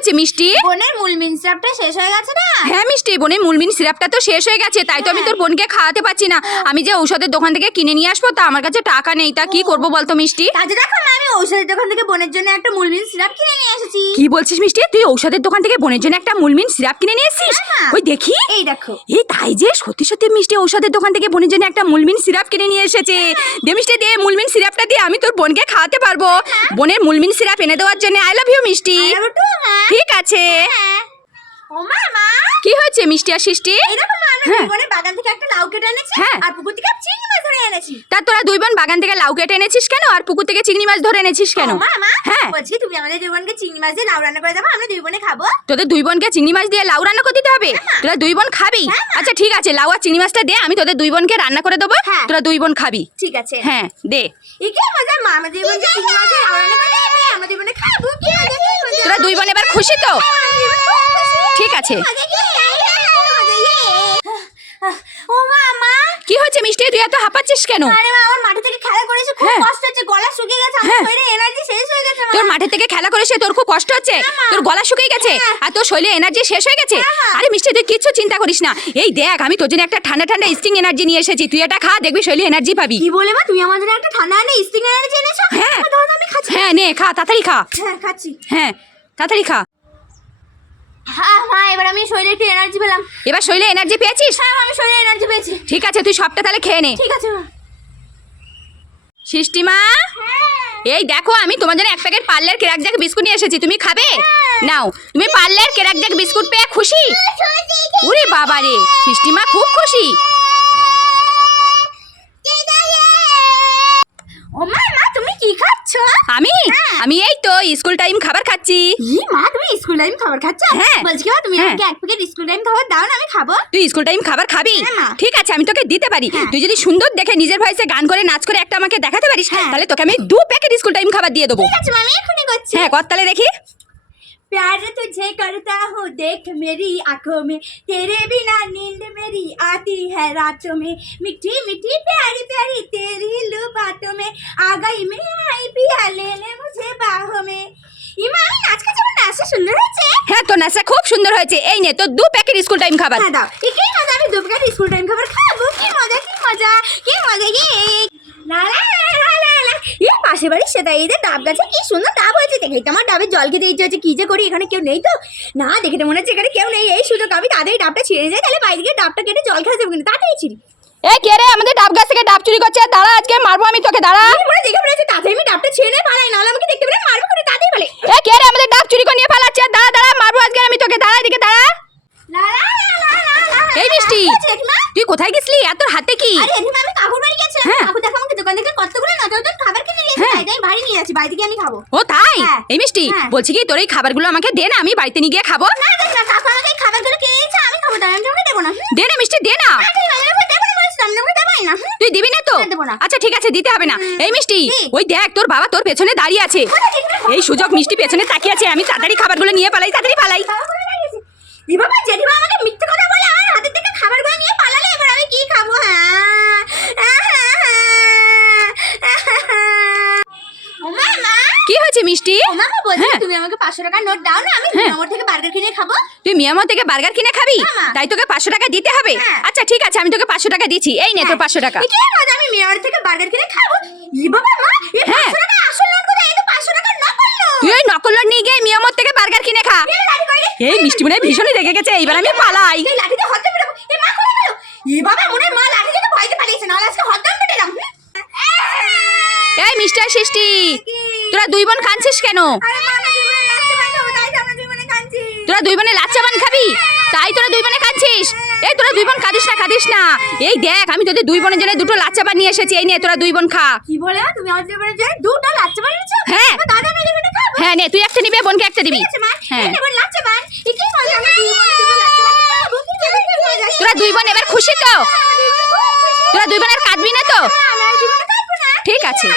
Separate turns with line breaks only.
হয়েছে মিষ্টি?
বোনের মূল মিনসাপটা শেষ হয়ে গেছে না?
হ্যাঁ মিষ্টি বোনের মুলমিন সিরাপটা তো শেষ হয়ে গেছে তাই তো আমি তোর বোনকে খাওয়াতে পারছি না। আমি যে ঔষধের দোকান থেকে কিনে নিয়ে আসব তা আমার কাছে টাকা নেই তা কি করব বলতো মিষ্টি?
দেখো না আমি ঔষধের দোকান থেকে বোনের জন্য একটা মুলমিন সিরাপ কিনে নিয়ে এসেছি।
কি বলছিস মিষ্টি? তুই ঔষধের দোকান থেকে বোনের জন্য একটা মুলমিন সিরাপ কিনে নিয়ে এসেছিস?
হ্যাঁ।
ওই দেখি।
এই দেখো।
এই তাই যে সত্যি সত্যি মিষ্টি ঔষধের দোকান থেকে বোনের জন্য একটা মুলমিন সিরাপ কিনে নিয়ে এসেছে। দে মিষ্টি দে মুলমিন সিরাপটা দিয়ে আমি তোর বোনকে খাওয়াতে পারব। বোনের মুলমিন সিরাপ এনে দেওয়ার জন্য আই লাভ ইউ মিষ্টি। ঠিক আছে।
হ্যাঁ।
কি হয়েছে মিষ্টি আর সৃষ্টি? হ্যাঁ।
বাগান থেকে একটা লাউ কেটে এনেছি
হ্যাঁ।
আর পুকুর থেকে চিংড়ি মাছ ধরে এনেছি।
তা তোরা দুই বোন বাগান থেকে লাউ কেটে এনেছিস কেন? আর পুকুর থেকে চিংড়ি মাছ ধরে এনেছিস কেন? হ্যাঁ।
বলছি তুমি আমাদের দুই বোনকে চিংড়ি মাছ দিয়ে লাউ রান্না করে দেবো আমরা দুই বোনে খাব।
তোদের দুই বোনকে চিংড়ি মাছ দিয়ে লাউ রান্না করে দিতে হবে? তোরা দুই বোন খাবি?
হ্যাঁ,
আচ্ছা ঠিক আছে লাউ আর চিংড়ি মাছটা দে আমি তোদের দুই বোনকে রান্না করে দেবো।
হ্যাঁ।
তোরা দুই বোন খাবি।
ঠিক আছে।
হ্যাঁ দে।
মজা মা আমাদের দুই বোনকে চিংড়ি মাছ দিয়ে লাউ রান্না করে দেবে আমরা দুই বোনে খাব
তোরা দুই বোন এবার খুশি তো
আমরা দুই বোন খুব খুশি।
ঠিক আছে।
কি
হয়েছে মিষ্টি? তুই এত হাঁপাচ্ছিস কেন?
আরে মা আমার মাঠে থেকে খেলা করেছি খুব
হ্যাঁ।
কষ্ট হচ্ছে গলা শুকিয়ে গেছে আমার
হ্যাঁ।
শরীরে এনার্জি শেষ হয়ে গেছে
তোর মাঠে থেকে খেলা করে সে তোর খুব কষ্ট হচ্ছে। তোর গলা শুকিয়ে গেছে
হ্যাঁ।
আর তোর শরীরে এনার্জি শেষ হয়ে গেছে। আরে মিষ্টি তুই কিচ্ছু চিন্তা করিস না। এই দেখ আমি তোর জন্য একটা ঠান্ডা ঠান্ডা স্টিং এনার্জি নিয়ে এসেছি। তুই এটা খা দেখবি শরীরে এনার্জি পাবি।
কি বলে মা তুমি আমাদের একটা ঠান্ডা এনে স্টিং এনার্জি এনেছো?
হ্যাঁ। হ্যাঁ নে খা তাড়াতাড়ি খা।
হ্যাঁ খাচ্ছি।
হ্যাঁ তাড়াতাড়ি খা।
মা এবার আমি শরীরে একটু এনার্জি পেলাম।
এবার শরীরে এনার্জি পেয়েছিস?
হ্যাঁ আমি শরীরে এনার্জি পেয়েছি।
ঠিক আছে তুই সবটা তাহলে খেয়ে নে।
ঠিক আছে মা।
সৃষ্টিমা এই দেখো আমি তোমার জন্য এক packet Parle Krack Jack biscuit নিয়ে এসেছি তুমি খাবে? নাও তুমি পার্লার কেরাক জ্যাক বিস্কুট পেয়ে খুশি? ওরে বাবা রে সৃষ্টিমা খুব খুশি
ও মা মা তুমি কি খাচ্ছ
আমি এই তো স্কুল টাইম খাবার খাচ্ছি
ই মা তুমি স্কুল টাইম খাবার খাচ্ছ
হ্যাঁ।
বলছি কি মা, তুমি
হ্যাঁ।
আমাকে এক প্যাকেট স্কুল টাইম খাবার দাও না আমি খাব
তুই স্কুল টাইম খাবার খাবি
হ্যাঁ, মা।
ঠিক আছে আমি তোকে দিতে পারি
হ্যাঁ।
তুই যদি সুন্দর দেখে নিজের ভয়েসে গান করে নাচ করে একটা আমাকে দেখাতে পারিস
হ্যাঁ।
তাহলে তোকে আমি দু প্যাকেট স্কুল টাইম খাবার দিয়ে দেবো
ঠিক আছে মা, আমি এখনই করছি
হ্যাঁ কর্তালে দেখি
प्यार तुझे करता हूँ देख मेरी आंखों में तेरे बिना नींद मेरी आती है रातों में मिठी मिठी प्यारी प्यारी तेरी लू बातों में आ गई मैं आई पिया ले ले मुझे बाहों में ইমা আমি নাচ কাছে আমার নাচটা সুন্দর হয়েছে
হ্যাঁ তোর নাচটা খুব সুন্দর হয়েছে এই নে তোর দু প্যাকেট স্কুল টাইম খাবার
হ্যাঁ দাও এই কি মজা আমি দুপুরে স্কুল টাইম খাবার খাবো কি মজা কি মজা কি মজা ইয়ে লা লা লা লা লা লা পাশে বাড়ি সেটা এই যে ডাব গাছে কি সুন্দর ডাব হয়েছে দেখেই তো আমার ডাবের জল খেতে ইচ্ছে হচ্ছে কি যে করি এখানে কেউ নেই তো না দেখে তো মনে হচ্ছে এখানে কেউ নেই এই সুযোগ আমি তাদের ডাবটা ছিঁড়ে যাই তাহলে বাইরে গিয়ে ডাবটা কেটে জল খেয়ে যাব কিন্তু তাড়াতাড়ি ছিঁড়ি
এই কে রে আমাদের ডাব গাছ থেকে ডাব চুরি করছে দাঁড়া আজকে মারবো আমি তোকে দাঁড়া
আমি মনে দেখে মনে হচ্ছে তাড়াতাড়ি আমি ডাবটা ছিঁড়ে নেই পালাই নাহলে আমাকে দেখতে পেলে মারবে করে তাড়াতাড়ি পালাই
এই কে রে আমাদের ডাব চুরি করে নিয়ে পালাচ্ছে দাঁড়া দাঁড়া মারবো আজকে আমি তোকে দাঁড়া এদিকে দাঁড়া এই মিষ্টি। তুই কোথায় গেছিলি আর তোর হাতে কি
আরে আমি কাকুর বাড়ি গেছিলাম
হ্যাঁ।
কাকু দেখো আমাকে দোকান থেকে কতগুলো নতুন নতুন
হ্যাঁ।
তাই তাই বাড়ি নিয়ে যাচ্ছি বাড়ি থেকে আমি খাব
ও তাই
হ্যাঁ।
এই মিষ্টি
হ্যাঁ।
বলছি কি তোর এই খাবারগুলো আমাকে দে না আমি বাড়িতে নিয়ে গিয়ে খাব
না দেখ না কাকু আমাকে এই খাবারগুলো কিনে দিয়েছে আমি খাব তাই আমি তোমাকে দেবো না হুম?
দে না মিষ্টি দে না
না, ঠিক আছে, আমি দেবো না বলেছিলাম, আমি তোমাকে দেবোই না হুম?
তুই দিবি না তো
না, দেবো না।
আচ্ছা ঠিক আছে দিতে হবে না এই মিষ্টি
কি?
ওই দেখ তোর বাবা তোর পেছনে দাঁড়িয়ে আছে
কোথায়?
এই সুযোগ মিষ্টি পেছনে তাকিয়ে আছে আমি তাড়াতাড়ি খাবারগুলো নিয়ে পালাই তাড়াতাড়ি পালাই
নিয়ে গেছে। এ বাবা জেঠিমা আমাকে মিথ্যে কথা বলে আমার হাতের থেকে খাবারগুলো নিয়ে পালালে এবার আমি কি খাব হ্যাঁ ও মামা
হয়েছে মিষ্টি?
ও মামা বলছি
হ্যাঁ।
তুমি আমাকে পাঁচশো টাকার নোট দাও না আমি
হ্যাঁ।
থেকে বার্গার কিনে খাব।
তুই মিয়ামো থেকে বার্গার কিনে খাবি? তাই তোকে পাঁচশো টাকা দিতে হবে?
হ্যাঁ।
আচ্ছা ঠিক আছে আমি তোকে পাঁচশো টাকা দিচ্ছি। এই নে তোর পাঁচশো টাকা।
কি মজা আমি মেয়র থেকে বার্গার কিনে খাব? ই বাবা মা এই
হ্যাঁ।
500 টাকা আসল নোট কোথায় এই তো 500 টাকার নকল নোট
তুই নকল নোট নিয়ে গিয়ে মিয়ামোর থেকে বার্গার কিনে খা।
এই?
এই মিষ্টি মনে ভীষণই রেগে গেছে এইবার আমি পালাই।
এই লাঠিতে হত্যা মেটাবো এ মা কোথায় গেল? ই বাবা মনে মা লাঠি থেকে ভয়তে পালিয়েছে আজকে
এই মিস্টার সৃষ্টি। তোরা দুই বোন কাঁদছিস কেন? তোরা দুই বোনে লাচ্চা পান খাবি? তাই তোরা দুই বোনে কাঁদছিস? এই তোরা দুই বোন কাঁদিস না কাঁদিস না। এই দেখ আমি তোদের দুই বোনের জন্য দুটো লাচ্চা পান নিয়ে এসেছি এই নে তোরা দুই বোন খা।
কি বলে? তুমি আমার জীবনে যে দুটো লাচ্চা বানিয়েছো?
হ্যাঁ।
দাদা মিলে মিলে খাব?
হ্যাঁ নে তুই একটা নিবি বোনকে একটা দিবি। হ্যাঁ।
দুই
তোরা দুই বোন এবার খুশি তো?
দুই খুশি।
তোরা দুই বোন আর কাঁদবি না তো?
না।
ঠিক আছে।